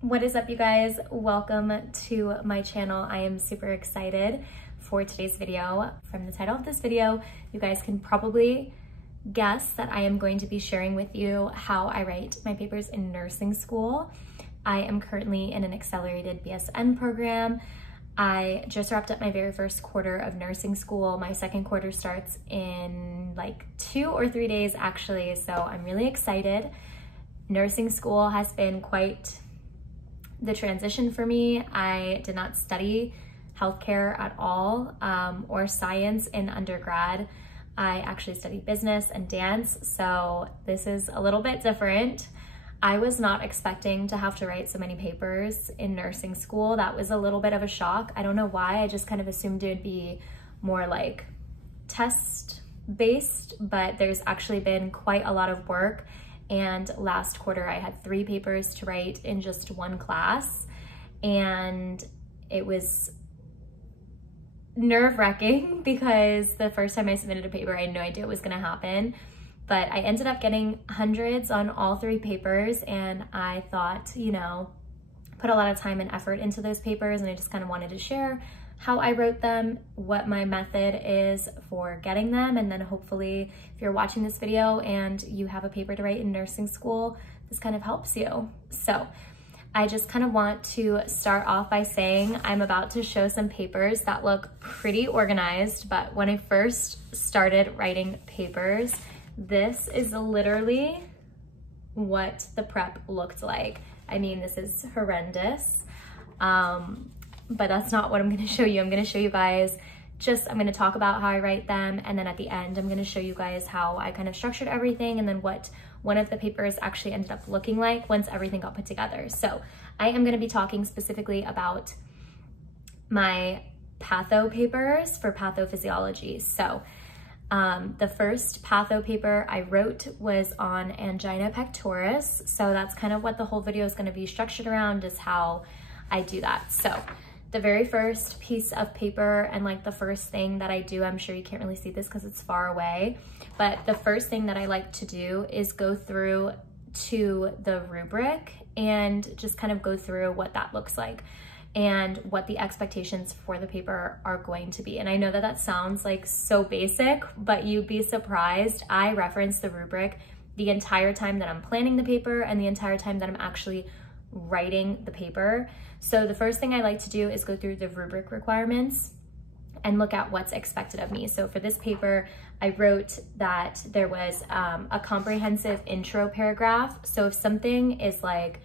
What is up, you guys? Welcome to my channel. I am super excited for today's video. From the title of this video, you guys can probably guess that I am going to be sharing with you how I write my papers in nursing school. I am currently in an accelerated BSN program. I just wrapped up my very first quarter of nursing school. My second quarter starts in like 2 or 3 days actually, so I'm really excited. Nursing school has been quite the transition for me. I did not study healthcare at all or science in undergrad. I actually studied business and dance, so this is a little bit different. I was not expecting to have to write so many papers in nursing school. That was a little bit of a shock. I don't know why, I just kind of assumed it would be more like test-based, but there's actually been quite a lot of work. And last quarter I had 3 papers to write in just one class, and it was nerve-wracking because the first time I submitted a paper I had no idea what was gonna happen, but I ended up getting hundreds on all 3 papers, and I thought, you know, put a lot of time and effort into those papers, and I just kind of wanted to share how I wrote them, what my method is for getting them, and then hopefully if you're watching this video and you have a paper to write in nursing school, this kind of helps you. So I just kind of want to start off by saying I'm about to show some papers that look pretty organized, but when I first started writing papers, this is literally what the prep looked like. I mean, this is horrendous. But that's not what I'm gonna show you. I'm gonna show you guys I'm gonna talk about how I write them, and then at the end, I'm gonna show you guys how I kind of structured everything and then what one of the papers actually ended up looking like once everything got put together. So I am gonna be talking specifically about my patho papers for pathophysiology. So the first patho paper I wrote was on angina pectoris. So that's kind of what the whole video is gonna be structured around, is how I do that. So the very first piece of paper and like the first thing that I do, I'm sure you can't really see this because it's far away, but the first thing that I like to do is go through to the rubric and just kind of go through what that looks like and what the expectations for the paper are going to be. And I know that that sounds like so basic, but you'd be surprised. I reference the rubric the entire time that I'm planning the paper and the entire time that I'm actually writing the paper. So the first thing I like to do is go through the rubric requirements and look at what's expected of me. So for this paper, I wrote that there was a comprehensive intro paragraph. So if something is like,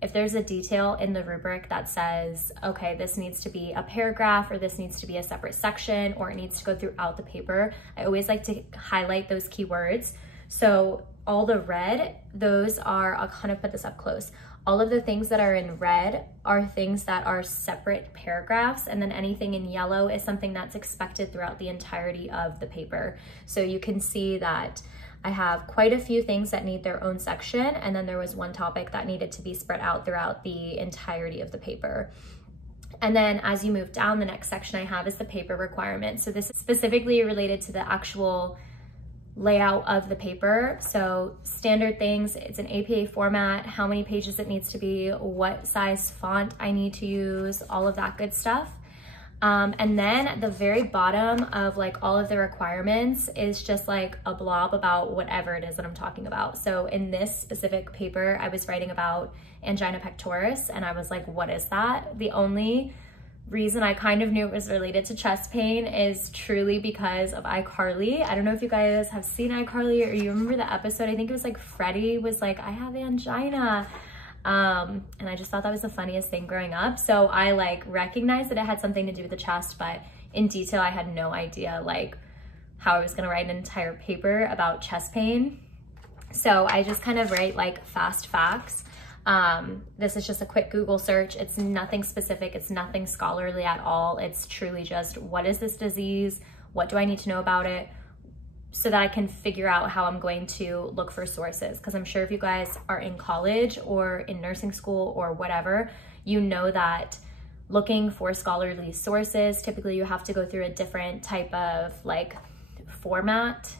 if there's a detail in the rubric that says, okay, this needs to be a paragraph, or this needs to be a separate section, or it needs to go throughout the paper, I always like to highlight those keywords. So all the red, those are, I'll kind of put this up close. All of the things that are in red are things that are separate paragraphs, and then anything in yellow is something that's expected throughout the entirety of the paper. So you can see that I have quite a few things that need their own section, and then there was one topic that needed to be spread out throughout the entirety of the paper. And then as you move down, the next section I have is the paper requirements. So this is specifically related to the actual layout of the paper. So standard things, it's an APA format, how many pages it needs to be, what size font I need to use, all of that good stuff. And then at the very bottom of like all of the requirements is just like a blob about whatever it is that I'm talking about. So in this specific paper, I was writing about angina pectoris, and I was like, what is that? The only reason I kind of knew it was related to chest pain is truly because of iCarly. I don't know if you guys have seen iCarly or you remember the episode. I think it was like Freddie was like, I have angina. And I just thought that was the funniest thing growing up. So I like recognized that it had something to do with the chest, but in detail, I had no idea like how I was gonna write an entire paper about chest pain. So I just kind of write like fast facts. This is just a quick Google search. It's nothing specific. It's nothing scholarly at all. It's truly just, what is this disease? What do I need to know about it? So that I can figure out how I'm going to look for sources. Because I'm sure if you guys are in college or in nursing school or whatever, you know that looking for scholarly sources, typically you have to go through a different type of like format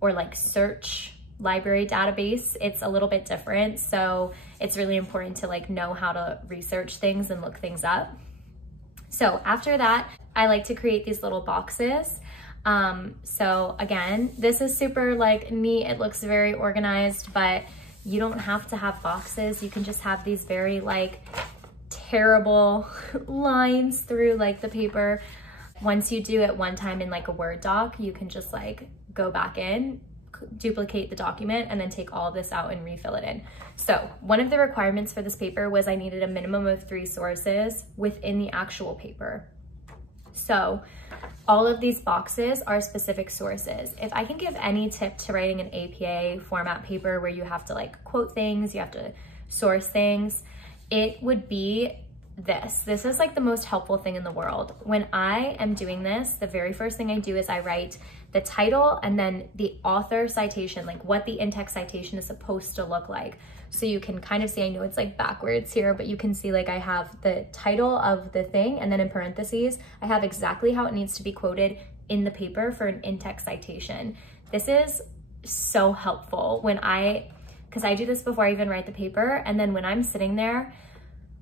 or like search library database, it's a little bit different. So it's really important to like know how to research things and look things up. So after that, I like to create these little boxes. So again, this is super like neat. It looks very organized, but you don't have to have boxes. You can just have these very like terrible lines through like the paper. Once you do it one time in like a Word doc, you can just like go back in, duplicate the document, and then take all of this out and refill it in. So one of the requirements for this paper was I needed a minimum of 3 sources within the actual paper. So all of these boxes are specific sources. If I can give any tip to writing an APA format paper where you have to like quote things, you have to source things, it would be this. This is like the most helpful thing in the world. When I am doing this, the very first thing I do is I write the title and then the author citation, like what the in-text citation is supposed to look like. So you can kind of see, I know it's like backwards here, but you can see like I have the title of the thing, and then in parentheses, I have exactly how it needs to be quoted in the paper for an in-text citation. This is so helpful because I do this before I even write the paper. And then when I'm sitting there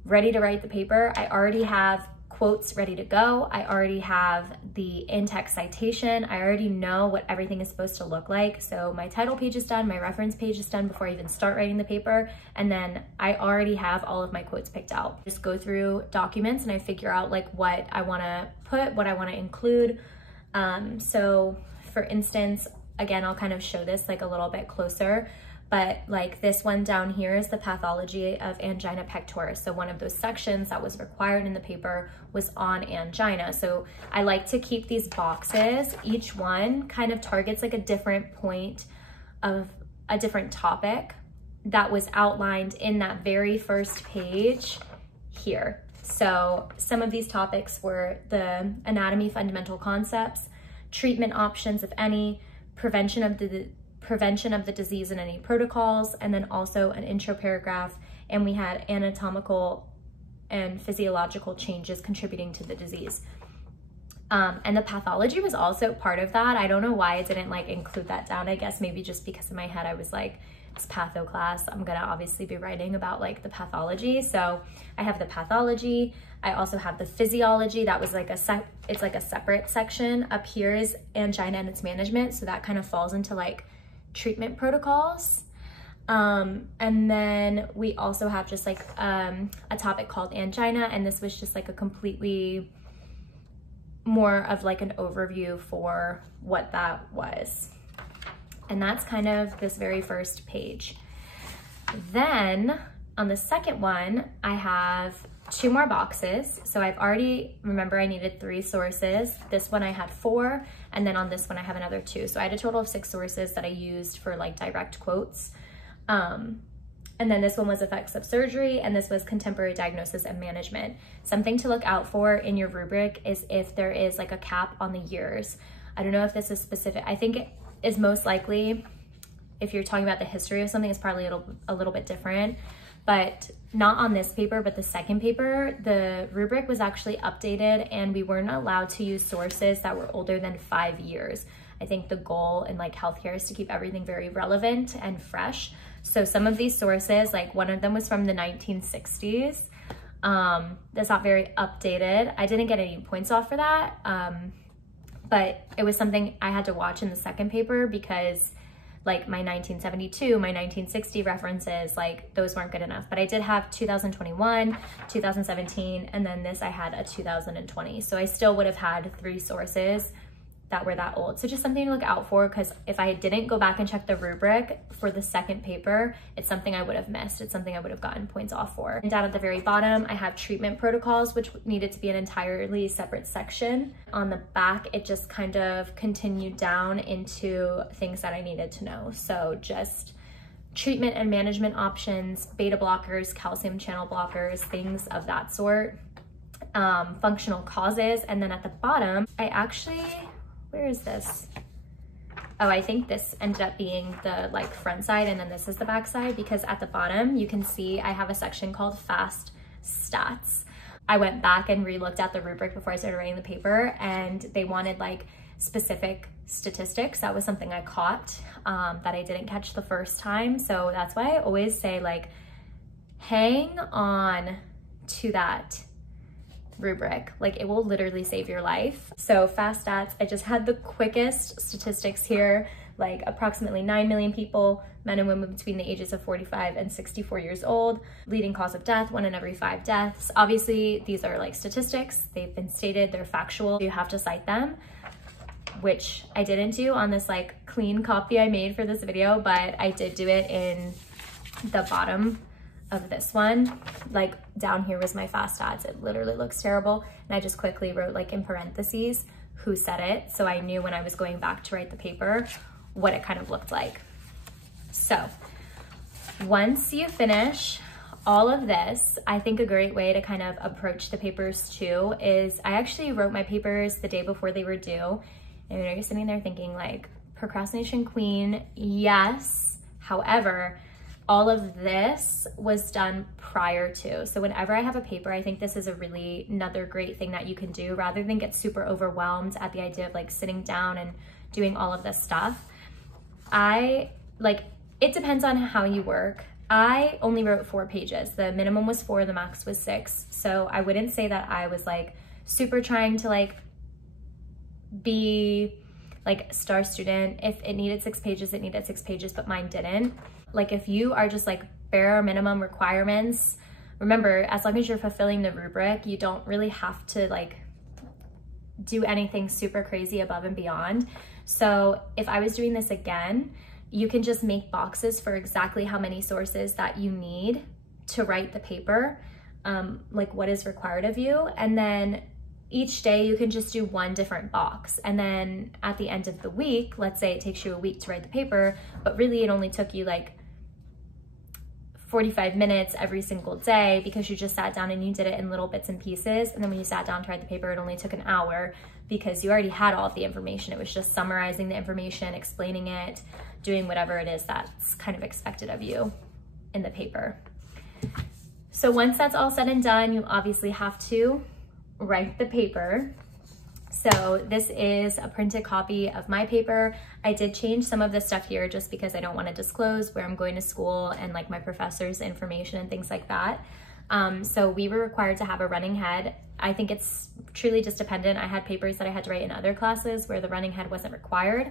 ready to write the paper, I already have quotes ready to go. I already have the in-text citation. I already know what everything is supposed to look like. So my title page is done, my reference page is done before I even start writing the paper. And then I already have all of my quotes picked out. Just go through documents and I figure out like what I wanna put, what I wanna include. So for instance, again, I'll kind of show this like a little bit closer. But like this one down here is the pathology of angina pectoris. So one of those sections that was required in the paper was on angina. So I like to keep these boxes. Each one kind of targets like a different point of a different topic that was outlined in that very first page here. So some of these topics were the anatomy fundamental concepts, treatment options, if any, prevention of the disease and any protocols, and then also an intro paragraph, and we had anatomical and physiological changes contributing to the disease. And the pathology was also part of that. I don't know why I didn't like include that down. I guess maybe just because in my head I was like, it's patho class, I'm gonna obviously be writing about like the pathology. So I have the pathology. I also have the physiology. That was like it's like a separate section. Up here is angina and its management. So that kind of falls into like treatment protocols. And then we also have just like a topic called angina, and this was just like a completely more of like an overview for what that was. And that's kind of this very first page. Then on the second one, I have 2 more boxes. So I've already, remember I needed 3 sources. This one I had 4, and then on this one I have another 2. So I had a total of 6 sources that I used for like direct quotes. And then this one was effects of surgery, and this was contemporary diagnosis and management. Something to look out for in your rubric is if there is like a cap on the years. I don't know if this is specific. I think it is most likely, if you're talking about the history of something, it's probably a little bit different. But not on this paper, but the second paper, the rubric was actually updated and we weren't allowed to use sources that were older than 5 years. I think the goal in like healthcare is to keep everything very relevant and fresh. So some of these sources, like one of them was from the 1960s. That's not very updated. I didn't get any points off for that, but it was something I had to watch in the second paper because like my 1972, my 1960 references, like those weren't good enough. But I did have 2021, 2017, and then this I had a 2020. So I still would have had 3 sources that were that old. So just something to look out for, because if I didn't go back and check the rubric for the second paper, it's something I would have missed. It's something I would have gotten points off for. And down at the very bottom, I have treatment protocols, which needed to be an entirely separate section. On the back, it just kind of continued down into things that I needed to know. So just treatment and management options, beta blockers, calcium channel blockers, things of that sort, functional causes. And then at the bottom, I actually, where is this? Oh, I think this ended up being the like front side, and then this is the back side, because at the bottom you can see I have a section called fast stats. I went back and re-looked at the rubric before I started writing the paper, and they wanted like specific statistics. That was something I caught that I didn't catch the first time. So that's why I always say, like, hang on to that rubric. Like, it will literally save your life. So fast stats, I just had the quickest statistics here, like approximately 9 million people, men and women between the ages of 45 and 64 years old. Leading cause of death, 1 in every 5 deaths. Obviously, these are like statistics. They've been stated, they're factual. You have to cite them, which I didn't do on this like clean copy I made for this video, but I did do it in the bottom of this one. Like, down here was my fast stats. It literally looks terrible. And I just quickly wrote, like, in parentheses who said it, so I knew when I was going back to write the paper what it kind of looked like. So once you finish all of this, I think a great way to kind of approach the papers too is, I actually wrote my papers the day before they were due. And you're sitting there thinking, like, procrastination queen, yes. However, all of this was done prior to. So whenever I have a paper, I think this is another great thing that you can do, rather than get super overwhelmed at the idea of like sitting down and doing all of this stuff. It depends on how you work. I only wrote 4 pages. The minimum was 4, the max was 6. So I wouldn't say that I was like super trying to like be like star student. If it needed 6 pages, it needed 6 pages, but mine didn't. Like, if you are just like bare minimum requirements, remember, as long as you're fulfilling the rubric, you don't really have to like do anything super crazy above and beyond. So if I was doing this again, you can just make boxes for exactly how many sources that you need to write the paper, like what is required of you. And then each day you can just do 1 different box. And then at the end of the week, let's say it takes you a week to write the paper, but really it only took you like 45 minutes every single day because you just sat down and you did it in little bits and pieces. And then when you sat down to write the paper, it only took an hour because you already had all of the information. It was just summarizing the information, explaining it, doing whatever it is that's kind of expected of you in the paper. So once that's all said and done, you obviously have to write the paper. So this is a printed copy of my paper. I did change some of this stuff here just because I don't want to disclose where I'm going to school and like my professor's information and things like that. So we were required to have a running head. I think it's truly just dependent. I had papers that I had to write in other classes where the running head wasn't required.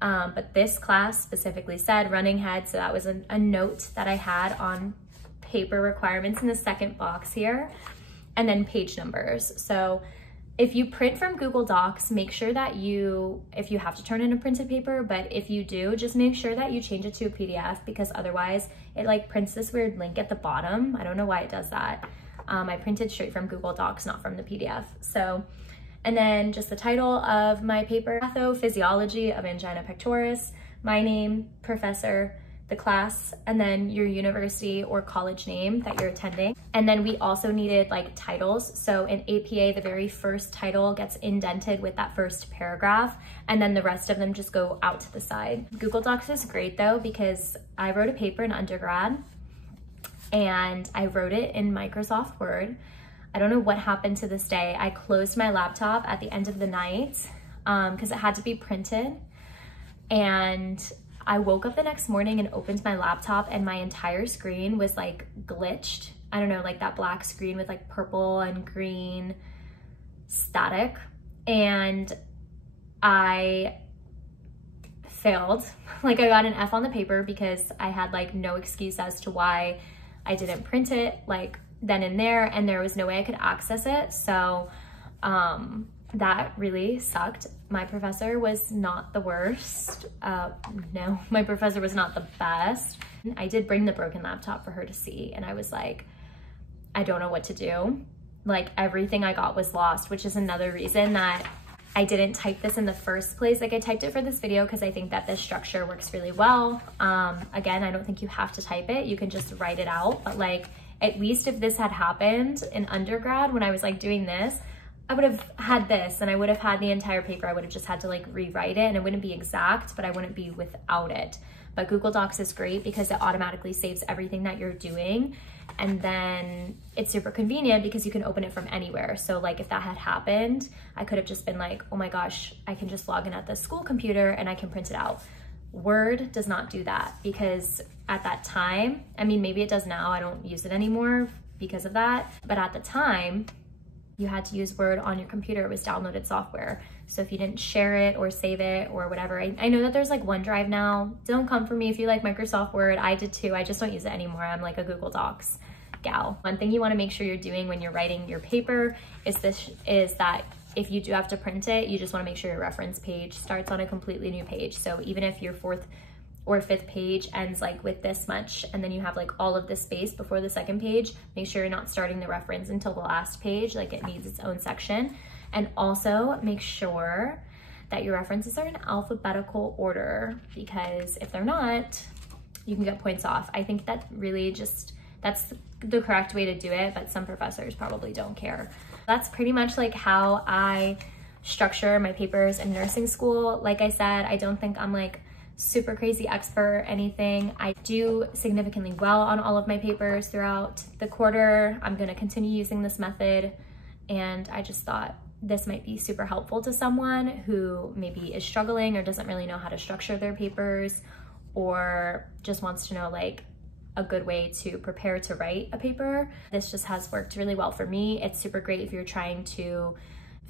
But this class specifically said running head. So that was a note that I had on paper requirements in the second box here. And then page numbers. So if you print from Google Docs, make sure that if you have to turn in a printed paper, but if you do, just make sure that you change it to a PDF, because otherwise it like prints this weird link at the bottom. I don't know why it does that. I printed straight from Google Docs, not from the PDF. So, and then just the title of my paper, Pathophysiology of Angina Pectoris, my name, professor, the class, and then your university or college name that you're attending. And then we also needed like titles. So in APA, the very first title gets indented with that first paragraph, and then the rest of them just go out to the side. Google Docs is great though, because I wrote a paper in undergrad and I wrote it in Microsoft Word. I don't know what happened to this day. I closed my laptop at the end of the night because it had to be printed. And I woke up the next morning and opened my laptop and my entire screen was like glitched. I don't know, like that black screen with like purple and green static. And I failed. Like, I got an F on the paper because I had like no excuse as to why I didn't print it like then and there, and there was no way I could access it. So that really sucked. My professor was not the worst. No, my professor was not the best. I did bring the broken laptop for her to see, and I was like, I don't know what to do. Like, everything I got was lost, which is another reason that I didn't type this in the first place. Like, I typed it for this video because I think that this structure works really well. Again, I don't think you have to type it. You can just write it out. But like, at least if this had happened in undergrad when I was like doing this, I would have had this and I would have had the entire paper. I would have just had to like rewrite it, and it wouldn't be exact, but I wouldn't be without it. but Google Docs is great because it automatically saves everything that you're doing. And then it's super convenient because you can open it from anywhere. So like if that had happened, I could have just been like, oh my gosh, I can just log in at the school computer and I can print it out. Word does not do that because at that time, I mean, maybe it does now, I don't use it anymore because of that, but at the time, you had to use Word on your computer. It was downloaded software. So if you didn't share it or save it or whatever, I know that there's like OneDrive now. Don't come for me if you like Microsoft Word. I did too. I just don't use it anymore. I'm like a Google Docs gal. One thing you want to make sure you're doing when you're writing your paper is that if you do have to print it, you just want to make sure your reference page starts on a completely new page. So even if your 4th or 5th page ends like with this much and then you have like all of this space before the 2nd page, make sure you're not starting the reference until the last page, like it needs its own section. And also make sure that your references are in alphabetical order, because if they're not, you can get points off. I think that really that's the correct way to do it, but some professors probably don't care. That's pretty much like how I structure my papers in nursing school. Like I said, I don't think I'm like super crazy expert or anything. I do significantly well on all of my papers throughout the quarter. I'm gonna continue using this method, and I just thought this might be super helpful to someone who maybe is struggling or doesn't really know how to structure their papers, or just wants to know like a good way to prepare to write a paper. This just has worked really well for me. It's super great if you're trying to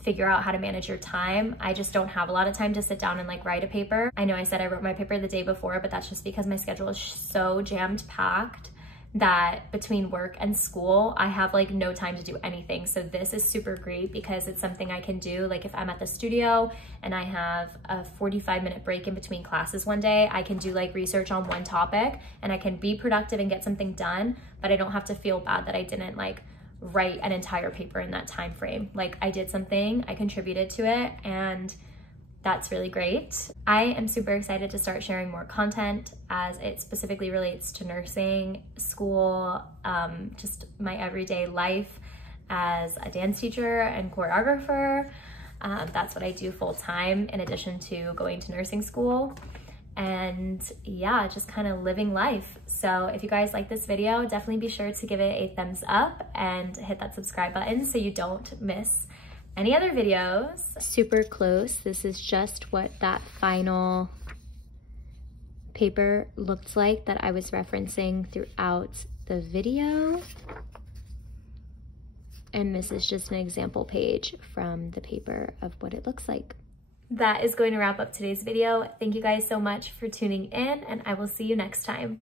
figure out how to manage your time. I just don't have a lot of time to sit down and like write a paper. I know I said I wrote my paper the day before, but that's just because my schedule is so jammed packed that between work and school, I have like no time to do anything. So this is super great because it's something I can do. Like if I'm at the studio and I have a 45-minute break in between classes one day, I can do like research on one topic and I can be productive and get something done, but I don't have to feel bad that I didn't like write an entire paper in that time frame. Like I did something, I contributed to it, and that's really great. I am super excited to start sharing more content as it specifically relates to nursing school, just my everyday life as a dance teacher and choreographer. That's what I do full time in addition to going to nursing school. And yeah, just kind of living life. So if you guys like this video, definitely be sure to give it a thumbs up and hit that subscribe button so you don't miss any other videos. Super close. This is just what that final paper looked like that I was referencing throughout the video. And this is just an example page from the paper of what it looks like. That is going to wrap up today's video. Thank you guys so much for tuning in, and I will see you next time.